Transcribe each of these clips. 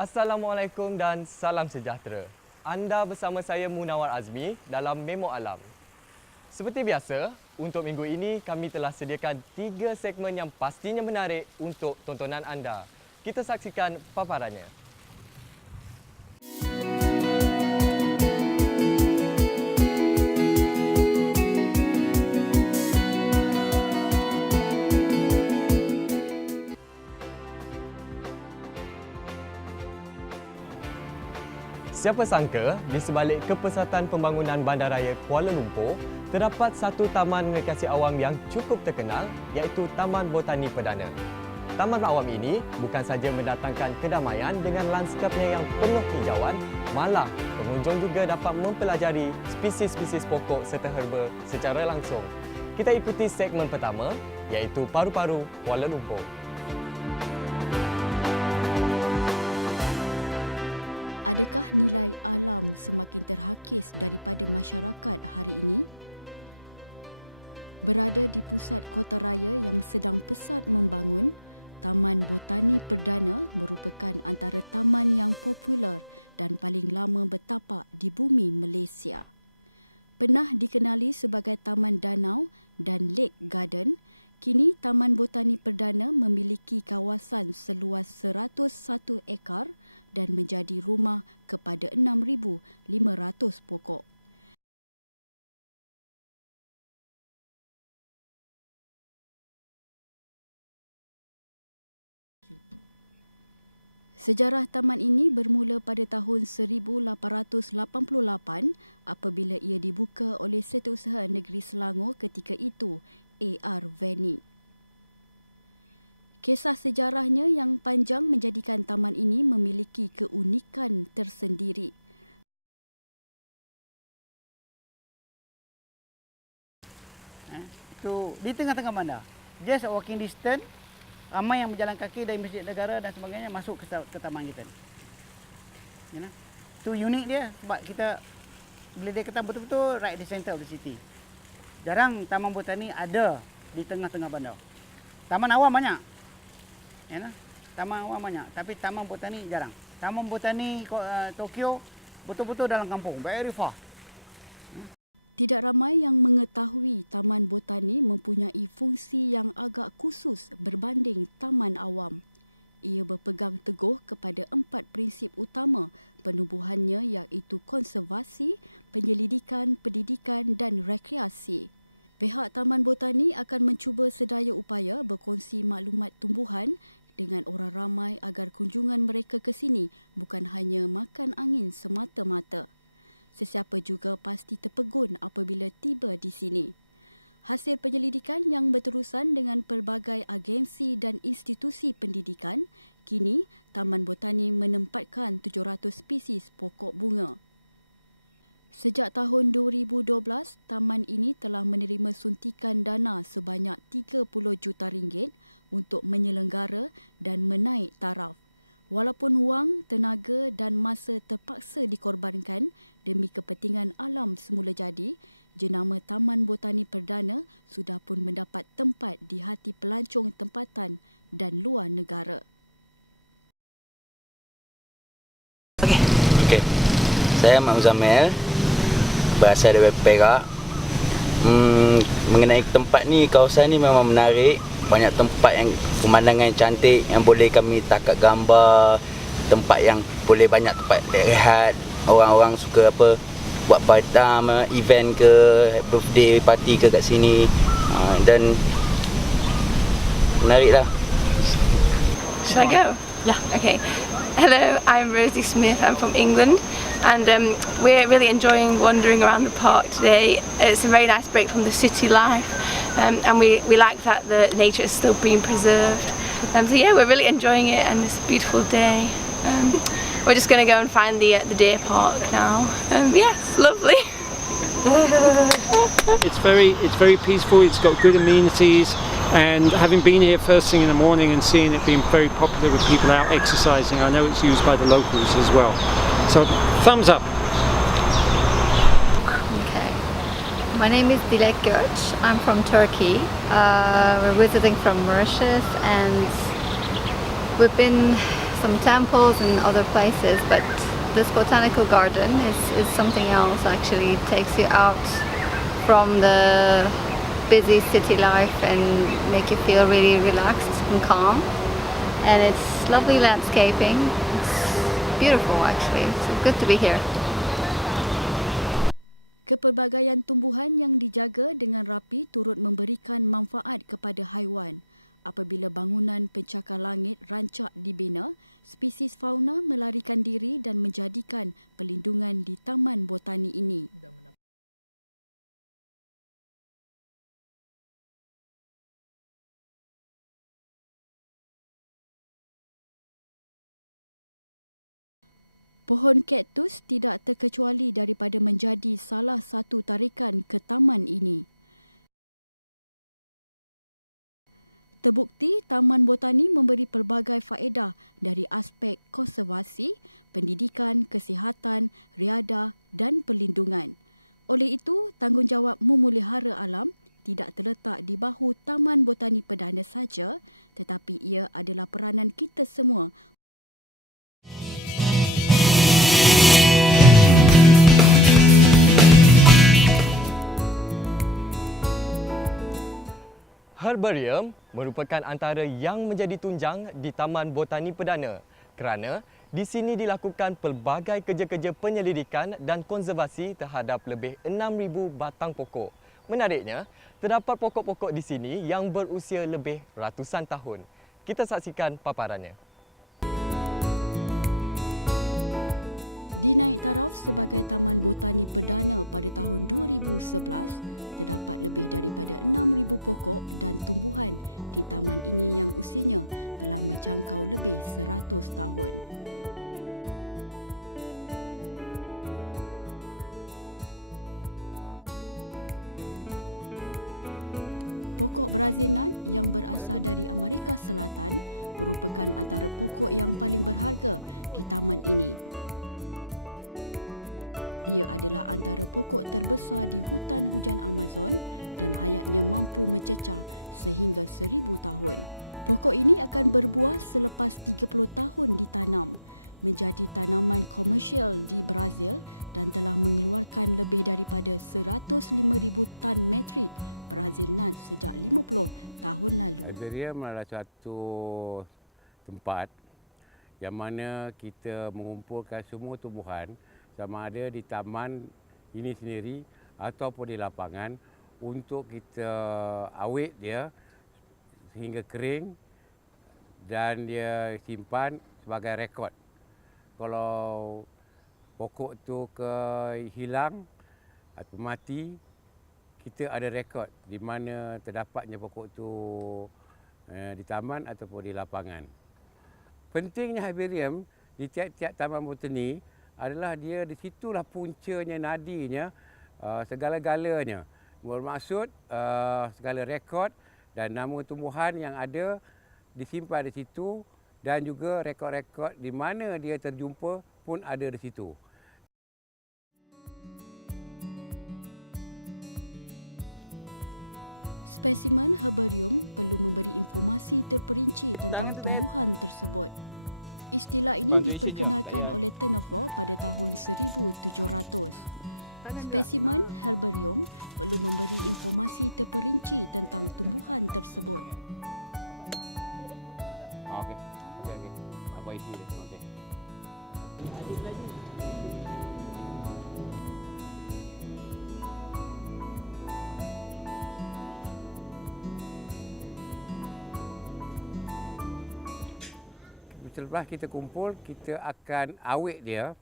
Assalamualaikum dan salam sejahtera. Anda bersama saya Munawar Azmi dalam Memo Alam. Seperti biasa, untuk minggu ini kami telah sediakan 3 segmen yang pastinya menarik untuk tontonan anda. Kita saksikan paparannya. Siapa sangka, di sebalik kepesatan pembangunan Bandaraya Kuala Lumpur, terdapat satu taman rekreasi awam yang cukup terkenal, iaitu Taman Botani Perdana. Taman awam ini bukan sahaja mendatangkan kedamaian dengan lanskapnya yang penuh hijauan, malah pengunjung juga dapat mempelajari spesies-spesies pokok serta herba secara langsung. Kita ikuti segmen pertama, iaitu Paru-Paru Kuala Lumpur. Adakah nilai alam semakin terhakis daripada masyarakat hari ini? Berada di pusat kota raya yang sedang pesat membangun, Taman Botani Perdana merupakan antara taman yang popular dan paling lama bertapak di bumi Malaysia. Pernah dikenali sebagai Taman Danau dan Lake Garden, kini Taman Botani Perdana memiliki kawasan seluas 101 ekar dan menjadi rumah kepada 6,500 pokok. Sejarah taman ini bermula pada tahun 1888 apabila ia dibuka oleh Setiausaha Negeri Selangor ketika itu, A.R. Veni. Kisah sejarahnya yang panjang menjadikan taman ini memiliki keunikan tersendiri. Itu di tengah-tengah bandar. Just a walking distance, ramai yang berjalan kaki dari Masjid Negara dan sebagainya masuk ke taman kita. You know? Itu unik dia sebab kita bila dia kata betul-betul right di center of the city. Jarang taman botani ada di tengah-tengah bandar. Taman awam banyak. Ya, taman awam banyak, tapi taman botani jarang. Taman botani Tokyo betul-betul dalam kampung, very far. Tidak ramai yang mengetahui Taman Botani mempunyai fungsi yang agak khusus berbanding taman awam. Ia berpegang teguh kepada 4 prinsip utama penubuhannya iaitu konservasi, penyelidikan, pendidikan dan rekreasi. Pihak Taman Botani akan mencuba sedaya upaya berkongsi maklumat tumbuhan dengan orang ramai agar kunjungan mereka ke sini bukan hanya makan angin semata-mata. Sesiapa juga pasti terpegun apabila tiba di sini. Hasil penyelidikan yang berterusan dengan pelbagai agensi dan institusi pendidikan, kini Taman Botani menempatkan 700 spesies pokok bunga. Sejak tahun 2012, taman ini telah menerima suntikan dana sebanyak 30 juta ringgit untuk menyelenggara dan menaik taraf. Walaupun wang, tenaga dan masa terpaksa dikorbankan demi kepentingan alam semula jadi, jenama Taman Botani Perdana sudah pun mendapat tempat di hati pelancong tempatan dan luar negara. Okey. Saya Mak Muzammil, berasal dari Perak. Mengenai tempat ni, kawasan ni memang menarik. Banyak tempat yang pemandangan yang cantik yang boleh kami takat gambar, tempat yang boleh banyak tempat rehat. Orang-orang suka buat event ke, birthday party ke kat sini. Dan menarik lah. Should I go? Yeah. Okay. Hello, I'm Rosie Smith. I'm from England, and we're really enjoying wandering around the park today. It's a very nice break from the city life, and we like that the nature is still being preserved. So yeah, we're really enjoying it, and it's a beautiful day. We're just going to go and find the deer park now. Yeah, it's lovely. It's very peaceful. It's got good amenities, and having been here first thing in the morning and seeing it being very popular with people out exercising, I know it's used by the locals as well. So thumbs up. Okay. My name is Dilek Göç. I'm from Turkey. We're visiting from Mauritius, and we've been some temples and other places, but this botanical garden is something else. Actually, it takes you out from the busy city life and make you feel really relaxed and calm. And it's lovely landscaping. It's beautiful actually. It's good to be here. Kepelbagaian tumbuhan yang dijaga dengan rapi turut memberikan manfaat kepada haiwan. Apabila bangunan pencakar langit rancak dibina, spesies fauna melarikan diri dan menjadikan perlindungan di Taman Botani ini. Pohon kaktus tidak terkecuali daripada menjadi salah satu tarikan ke taman ini. Terbukti, Taman Botani memberi pelbagai faedah dari aspek konservasi, pendidikan, kesihatan, riadah dan perlindungan. Oleh itu, tanggungjawab memelihara alam tidak terletak di bahu Taman Botani Perdana saja, tetapi ia adalah peranan kita semua. Herbarium merupakan antara yang menjadi tunjang di Taman Botani Perdana kerana di sini dilakukan pelbagai kerja-kerja penyelidikan dan konservasi terhadap lebih 6,000 batang pokok. Menariknya, terdapat pokok-pokok di sini yang berusia lebih ratusan tahun. Kita saksikan paparannya. Dinaik taraf sebagai Taman Botani Perdana pada tahun 2011, terdapat lebih daripada 6,000 pokok dan tumbuhan di taman ini yang usianya telah menjangkau lebih 100 tahun. Pokok Brazilian yang berasal dari Amerika Selatan merupakan antara pokok yang paling berharga di taman ini. Ia adalah antara pokok terbesar di hutan hujan Amazon dan hayatnya mampu mencecah sehingga 1,000 tahun. Pokok ini akan berbuah selepas 30 tahun ditanam, menjadi tanaman komersial di Brazil dan telah mengeluarkan lebih daripada 105,000 tan metrik Brazil nut sejak 50 tahun lalu. Herbarium adalah satu tempat yang mana kita mengumpulkan semua tumbuhan sama ada di taman ini sendiri ataupun di lapangan untuk kita awet dia sehingga kering dan dia simpan sebagai rekod. Kalau pokok tu hilang atau mati, kita ada rekod di mana terdapatnya pokok tu di taman ataupun di lapangan. Pentingnya herbarium di tiap-tiap taman botani adalah dia di situlah puncanya, nadinya, segala-galanya. Bermaksud segala rekod dan nama tumbuhan yang ada disimpan di situ dan juga rekod-rekod di mana dia terjumpa pun ada di situ. Spesimen herbarium perlu memberi informasi terperinci tentang tumbuhan tersebut. Istilah ini diperkenalkan oleh Tennefer pada tahun 1700. Spesimen herbarium perlu memberi informasi terperinci tentang tumbuhan tersebut. Okey. Apa isi dia? Okey. Selepas kita kumpul, kita akan awet dia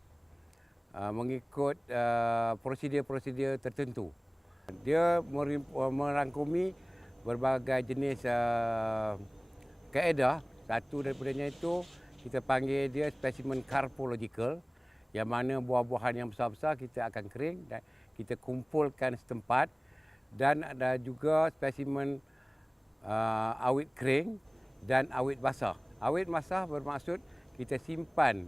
mengikut prosedur-prosedur tertentu. Dia merangkumi berbagai jenis kaedah. Satu daripadanya itu kita panggil dia spesimen carpological, yang mana buah-buahan yang besar-besar kita akan kering dan kita kumpulkan setempat, dan ada juga spesimen awet kering dan awet basah. Awet basah bermaksud kita simpan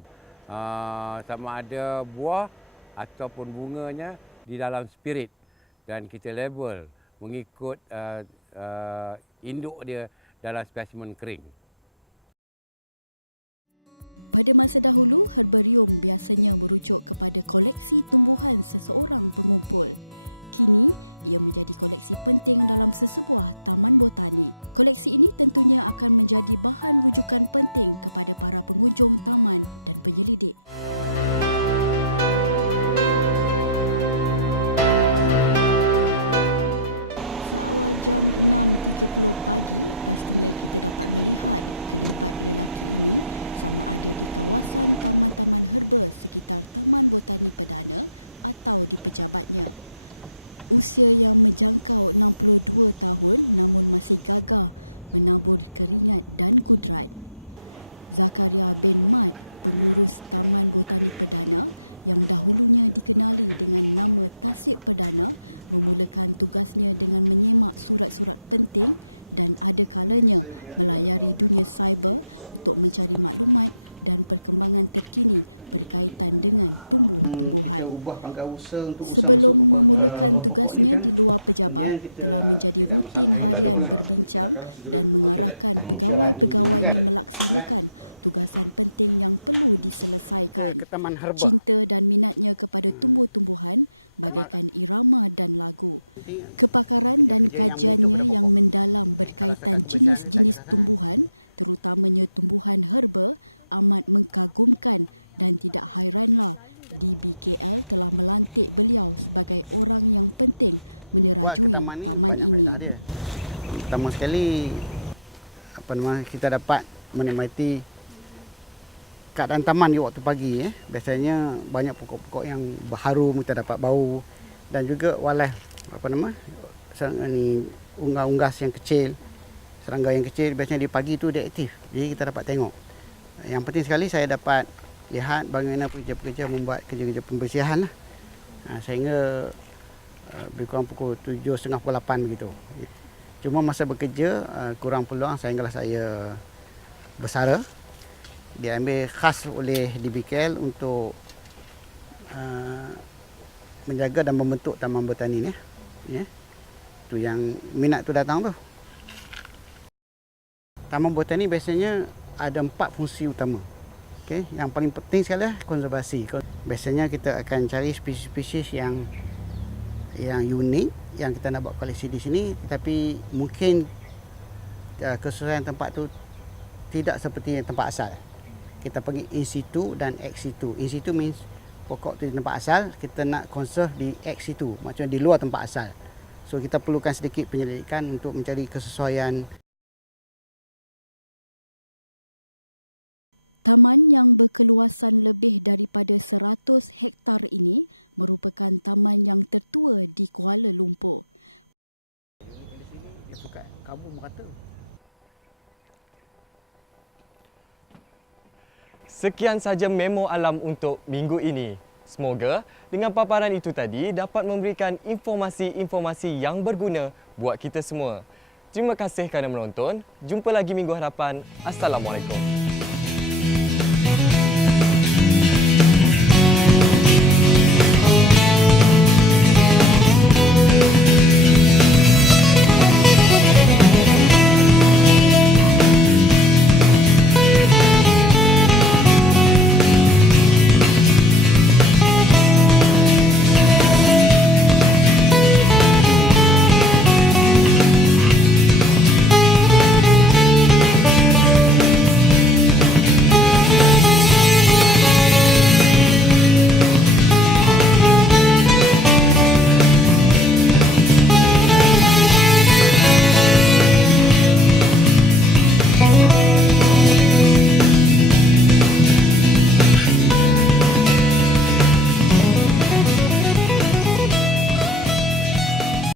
sama ada buah ataupun bunganya di dalam spirit dan kita label mengikut induk dia dalam spesimen kering. Pada masa dahulu, herbarium biasanya merujuk kepada koleksi tumbuhan seseorang pengumpul. Kini, ia menjadi koleksi penting dalam sesebuah taman botani. Koleksi ini tentunya akan menjadi bahan rujukan penting kepada para pengunjung taman dan penyelidik. Seawal jam 6.30 pagi, pastinya kita dapat melihat kelibat lelaki ini sama ada di kawasan taman-taman herba sekitar Taman Botani Perdana atau di pejabatnya. Usia yang menjangkau 62 tahun namun masih gagah menabur keringat dan kudrat. Zakaria bin Mat, pengurus Taman Botani Perdana yang dahulunya dikenali dengan nama Tasik Perdana, memulakan tugasnya dengan menyemak surat-surat penting dan ada kalanya melayari dunia cyber untuk mencari maklumat dan perkembangan terkini berkaitan dengan tumbuh-tumbuhan. Sebelum memulakan tugasnya di luar pejabat, telah menjadi rutin harian berbincang dan mengarahkan pegawai-pegawainya melaksanakan tugasan penting yang perlu diselesaikan. Cinta dan minatnya kepada tumbuh-tumbuhan bagaikan irama dan lagu. Kepakaran dan kajiannya yang mendalam berkaitan jenis-jenis tumbuhan, terutamanya tumbuhan herba, amat mengagumkan dan tidak hairanlah DBKL telah melantik beliau sebagai orang yang penting menerajui taman ini. Pertama sekali kita dapat menikmati keadaan taman di waktu pagi. Biasanya banyak pokok-pokok yang berharum, kita dapat bau, dan juga wildlife unggas yang kecil, serangga yang kecil biasanya di pagi tu dia aktif. Jadi kita dapat tengok. Yang penting sekali saya dapat lihat bagaimana pekerja-pekerja membuat kerja-kerja pembersihan sehingga lebih kurang pukul 7.30 pukul 8 begitu. Cuma masa bekerja kurang peluang sehinggalah saya bersara. Diambil khas oleh DBKL untuk menjaga dan membentuk taman botani ni. Ya. Tu yang minat tu datang tu. Taman botani biasanya ada 4 fungsi utama. Okay. Yang paling penting sekali adalah konservasi. Biasanya kita akan cari spesies-spesies yang unik yang kita nak buat koleksi di sini, tetapi mungkin kesesuaian tempat tu tidak seperti tempat asal. Kita pergi in situ dan ex situ. In situ means pokok tu di tempat asal, kita nak conserve di ex situ, maksudnya di luar tempat asal. So kita perlukan sedikit penyelidikan untuk mencari kesesuaian. Taman yang berkeluasan lebih daripada 100 hektar ini merupakan taman yang tertua di Kuala Lumpur. Unik di sini dia suka kabur merata. Sekian saja memo alam untuk minggu ini. Semoga dengan paparan itu tadi dapat memberikan informasi-informasi yang berguna buat kita semua. Terima kasih kerana menonton. Jumpa lagi minggu hadapan. Assalamualaikum.